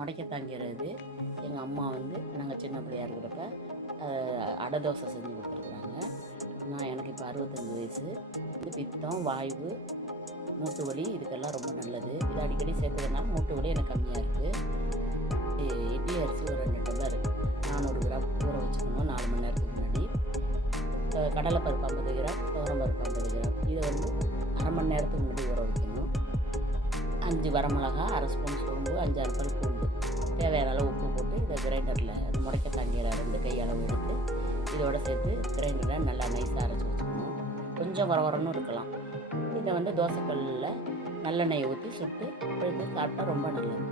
முடக்க தாங்கிறது எங்கள் அம்மா வந்து நாங்கள் சின்ன பிள்ளையா இருக்கிறப்ப அடை தோசை செஞ்சு கொடுத்துருக்குறாங்க. எனக்கு இப்போ 65 வயசு. இது பித்தம், வாய்வு, மூட்டு வலி இதுக்கெல்லாம் ரொம்ப நல்லது. இது அடிக்கடி சேர்த்ததுனால மூட்டு வலி எனக்கு கம்மியாக இருக்குது. இட்லி அரிசி ஒரு 2 டம்ளர் 400 கிராம் ஊற வச்சுக்கணும் 4 மணி நேரத்துக்கு முன்னாடி. கடலைப்பருப்பு 50 கிராம், துவரம்பருப்பு 50 கிராம். இதை வந்து அரை மணி நேரத்துக்கு முன்னாடி ஊற வைக்கணும். 5 வரமிளகா, அரை ஸ்பூன் சோம்பு, 5-6 பல் பூண்டு, தேவையான அளவு உப்பு போட்டு இதை கிரைண்டரில் முடக்க தாங்கிற 2 கை அளவு எடுத்து இதோட சேர்த்து கிரைண்டரில் நல்லா நைஸாக அரைச்சி வச்சுக்கணும். கொஞ்சம் வரவரன்னு இருக்கலாம். இதை வந்து தோசைக்கல்லில் நல்லெண்ணெய் ஊற்றி சுட்டு எடுத்து சாப்பிட்டா ரொம்ப நல்லது.